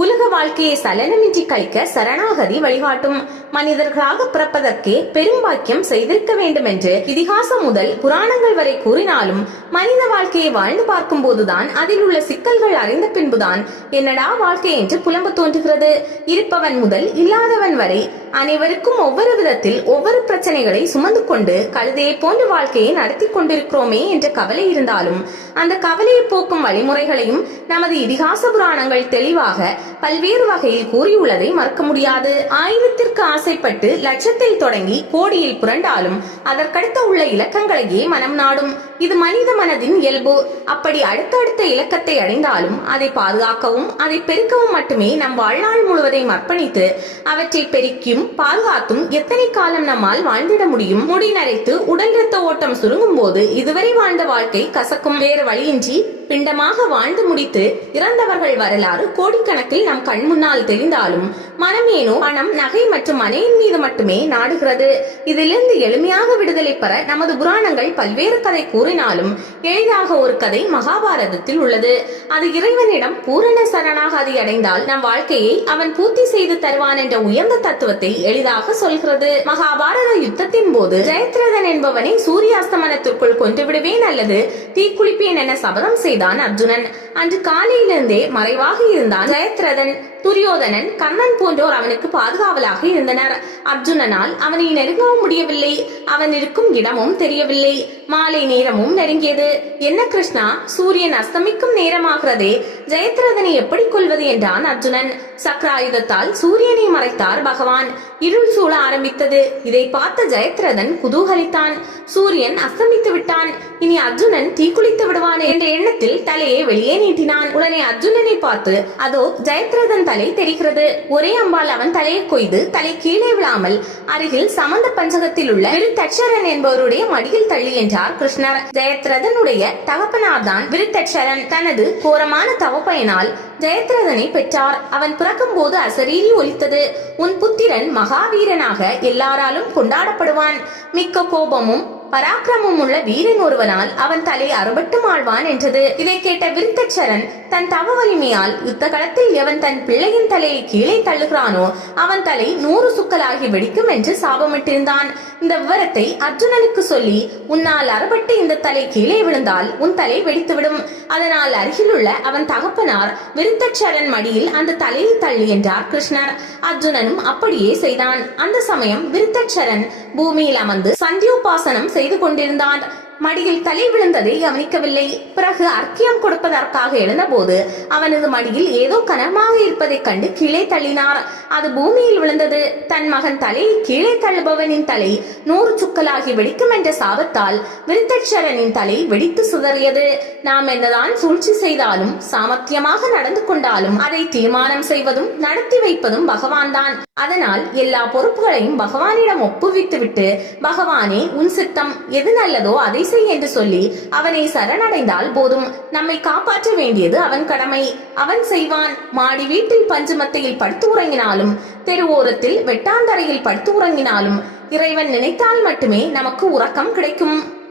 உலக வாழ்க்கையை சலனமின்றி கழிக்க சரணாகதி வழிகாட்டும். மனிதர்களாக பிறப்பதற்கே பெரும் பாக்கியம் செய்திருக்க வேண்டும் என்று இதிகாசம் முதல் புராணங்கள் வரை கூறினாலும் மனித வாழ்க்கையை வாழ்ந்து பார்க்கும் போதுதான் அதில் உள்ள சிக்கல்கள் அறிந்த பின்புதான் என்னடா வாழ்க்கை என்று புலம்ப தோன்றுகிறது. இருப்பவன் முதல் இல்லாதவன் வரை அனைவருக்கும் ஒவ்வொரு விதத்தில் ஒவ்வொரு பிரச்சனைகளை சுமந்து கொண்டு கழுதையை போன்ற வாழ்க்கையை நடத்தி கொண்டிருக்கிறோமே என்ற கவலை இருந்தாலும் அந்த கவலையை போக்கும் வழிமுறைகளையும் நமது இதிகாச புராணங்கள் தெளிவாக பல்வேறு வகையில் கூறியுள்ளதை மறக்க முடியாது. ஆயிரத்திற்கு ஆசைப்பட்டு லட்சத்தில் தொடங்கி கோடியில் புரண்டாலும் அதற்கடுத்த உள்ள இலக்கங்களையே மனம் நாடும். இது மனித மனதின் இயல்பு. அப்படி அடுத்தடுத்த இலக்கத்தை அடைந்தாலும் அதை பாதுகாக்கவும் அதை பெருக்கவும் மட்டுமே நம் வாழ்நாள் முழுவதையும் அர்ப்பணித்து அவற்றை பெருக்கியும் பாதுகாத்தும் எத்தனை காலம் நம்மால் வாழ்ந்திட முடியும்? முடி நரைத்து உடல் ரத்த ஓட்டம் சுருங்கும் போது இதுவரை வாழ்ந்த வாழ்க்கை கசக்கும். வேறு வழியின்றி பிண்டமாக வாழ்ந்து முடித்து இறந்தவர்கள் வரலாறு கோடிக்கணக்கில் நம் கண்முன்னால் தெரிந்தாலும் தெரிந்தாலும் மனமேனோ பணம் நகை மற்றும் மனையின் மீது மட்டுமே நாடுகிறது. இதிலிருந்து எளிமையாக விடுதலை பெற நமது புராணங்கள் பல்வேறு கதை கூறினாலும் எளிதாக ஒரு கதை மகாபாரதத்தில் உள்ளது. அது இறைவனிடம் பூரண சரணாகதி அடைந்தால் நம் வாழ்க்கையை அவன் பூர்த்தி செய்து தருவான் என்ற உயர்ந்த தத்துவத்தை எளிதாக சொல்கிறது. மகாபாரத யுத்தத்தின் போது ஜெயத்ரதன் என்பவனை சூரியாஸ்தமனத்திற்குள் கொன்று விடுவேன் அல்லது தீக்குளிப்பேன் என சபதம் செய்தான் அர்ஜுனன். அன்று காலையிலிருந்தே மறைவாக இருந்தான் ஜெயத்ரதன். துரியோதனன் கண்ணன் போன்றோர் அவனுக்கு பாதுகாவலாக இருந்தனர். அர்ஜுனனால் அவனை நெருங்கவும் முடியவில்லை. அவன் இருக்கும் இடமும் தெரியவில்லை. மாலை நேரமும் நெருங்கியது. என்ன கிருஷ்ணா சூரியன் அஸ்தமிக்கும் நேரமாகிறதே? ஜெயத்ரதனை எப்படி கொள்வது என்றான் அர்ஜுனன். சக்கராயுதத்தால் சூரியனை மறைத்தார் பகவான். இருள் சூழ ஆரம்பித்தது. இதை பார்த்த ஜெயத்ரதன் குதூகலித்தான். சூரியன் அஸ்தமித்து விட்டான். இனி அர்ஜுனன் தீக்குளித்து விடுவான்? என்ற எண்ணத்தில் தலையை வெளியே நீட்டினான். உடனே அர்ஜுனனை பார்த்து அதோ ஜெயத்ரதன் தலை தெரிகிறது. ஒரே அம்பால் அவன் தலையை கொய்து தலை கீழே விழாமல் அருகில் சமந்த பஞ்சகத்தில் உள்ள தட்சரன் என்பவருடைய மடியில் தள்ளி என்றான். என்றார் கிருஷ்ணர். ஜெயத்ரதனுடைய தகப்பனார்தான் விருத்தட்சரன் தனது கோரமான தவப்பயனால் ஜெயத்ரதனை பெற்றார். அவன் பிறக்கும் போது அசரீரி ஒலித்தது. உன் புத்திரன் மகாவீரனாக எல்லாராலும் கொண்டாடப்படுவான். மிக்க கோபமும் பராக்கிரமம் உள்ள வீரன் ஒருவனால் அவன் தலை அறுபட்டும் ஆழ்வான் என்றது. இதை கேட்ட விருத்தச்சரன் தன் தவ வலிமையால் யுத்த களத்தில் எவன் தன் பிள்ளையின் தலையை கீழே தள்ளுகிறானோ அவன் தலை நூறு சுக்கலாகி வெடிக்கும் என்று சாபமிட்டிருந்தான். இந்த விவரத்தை அர்ஜுனனுக்கு சொல்லி உன்னால் அறுபட்டு இந்த தலை கீழே விழுந்தால் உன் தலை வெடித்துவிடும். அதனால் அருகிலுள்ள அவன் தகப்பனார் விருத்தச்சரன் மடியில் அந்த தலையை தள்ளி என்றார் கிருஷ்ணர். அர்ஜுனனும் அப்படியே செய்தான். அந்த சமயம் விருத்தச்சரன் பூமியில் அமர்ந்து சந்தியோபாசனம் செய்து கொண்டிருந்தான். மடியில் தலை விழுந்ததை கவனிக்கவில்லை. பிறகு அர்க்கியம் கொடுப்பதற்காக எழுந்தபோது அவனது மடியில் ஏதோ கனமாக இருப்பதைக் கண்டு கீழே தள்ளினார். அது பூமியில் விழுந்தது. தன் மகன் தலையை கீழே தள்ளுபவனின் தலை நூறு சுக்கலாகி வெடிக்கும் என்ற சாபத்தால் விருத்தச்சரனின் தலை வெடித்து சுதறியது. நாம் என்னதான் சூழ்ச்சி செய்தாலும் சாமர்த்தியமாக நடந்து கொண்டாலும் அதை தீர்மானம் செய்வதும் நடத்தி வைப்பதும் பகவான் தான் அதனால் எல்லா பொறுப்புகளையும் பகவானிடம் ஒப்புவித்துவிட்டு பகவானே உன் சித்தம் எது நல்லதோ அதை செய் என்று சொல்லி அவனை சரணடைந்தால் போதும். நம்மை காப்பாற்ற வேண்டியது அவன் கடமை. அவன் செய்வான். மாடி வீட்டில் பஞ்சுமத்தையில் படுத்து உறங்கினாலும் தெருவோரத்தில் வெட்டாந்தரையில் படுத்து உறங்கினாலும் இறைவன் நினைத்தால் மட்டுமே நமக்கு உறக்கம் கிடைக்கும்.